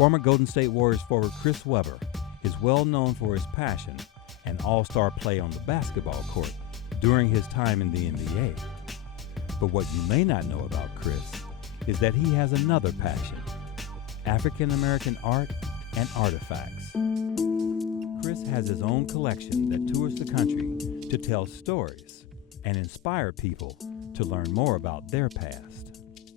Former Golden State Warriors forward Chris Webber is well known for his passion and all-star play on the basketball court during his time in the NBA. But what you may not know about Chris is that he has another passion: African American art and artifacts. Chris has his own collection that tours the country to tell stories and inspire people to learn more about their past.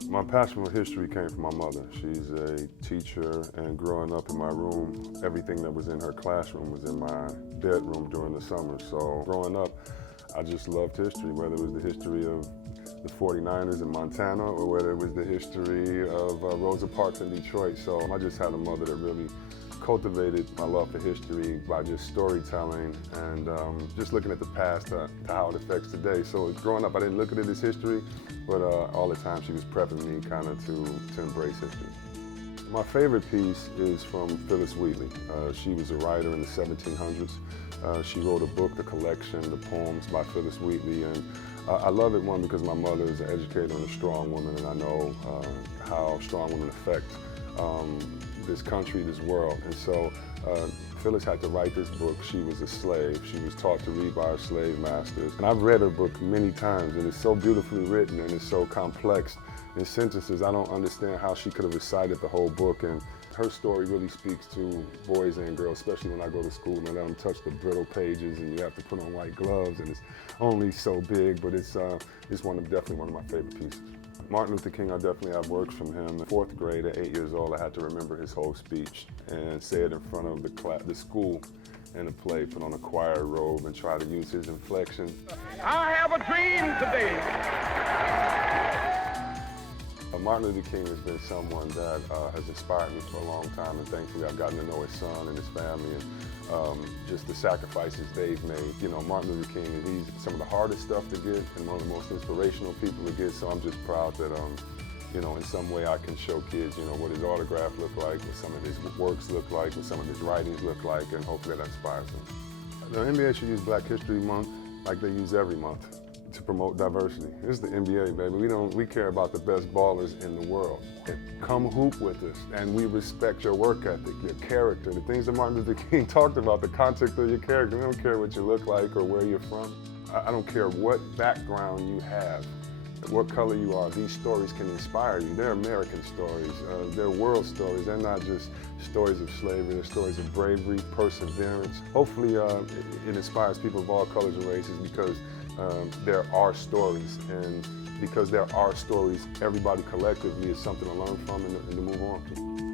My passion for history came from my mother. She's a teacher, and growing up in my room, everything that was in her classroom was in my bedroom during the summer. So growing up, I just loved history, whether it was the history of the 49ers in Montana or whether it was the history of Rosa Parks in Detroit. So I just had a mother that really cultivated my love for history by just storytelling and just looking at the past to how it affects today. So growing up, I didn't look at it as history, but all the time she was prepping me kind of to embrace history. My favorite piece is from Phyllis Wheatley. She was a writer in the 1700s. She wrote a book, the collection, the poems by Phyllis Wheatley, and I love it, one, because my mother is an educator and a strong woman, and I know how strong women affect this country, this world. And so Phyllis had to write this book. She was a slave. She was taught to read by her slave masters. And I've read her book many times, and it's so beautifully written and it's so complex in sentences. I don't understand how she could have recited the whole book. And her story really speaks to boys and girls, especially when I go to school and I let them touch the brittle pages and you have to put on white gloves and it's only so big, but it's definitely one of my favorite pieces. Martin Luther King, I definitely have works from him. In fourth grade at 8 years old, I had to remember his whole speech and say it in front of the school in a play, put on a choir robe and try to use his inflection. I have a dream today. Martin Luther King has been someone that has inspired me for a long time, and thankfully I've gotten to know his son and his family and just the sacrifices they've made. You know, Martin Luther King, he's some of the hardest stuff to get and one of the most inspirational people to get, so I'm just proud that, you know, in some way I can show kids, you know, what his autograph looked like, what some of his works look like, what some of his writings look like, and hopefully that inspires them. The NBA should use Black History Month like they use every month to promote diversity. This is the NBA, baby. We care about the best ballers in the world. Come hoop with us, and we respect your work ethic, your character, the things that Martin Luther King talked about, the context of your character. We don't care what you look like or where you're from. I don't care what background you have, what color you are. These stories can inspire you. They're American stories. They're world stories. They're not just stories of slavery. They're stories of bravery, perseverance. Hopefully it inspires people of all colors and races, because there are stories, and because there are stories, everybody collectively is something to learn from and to move on to.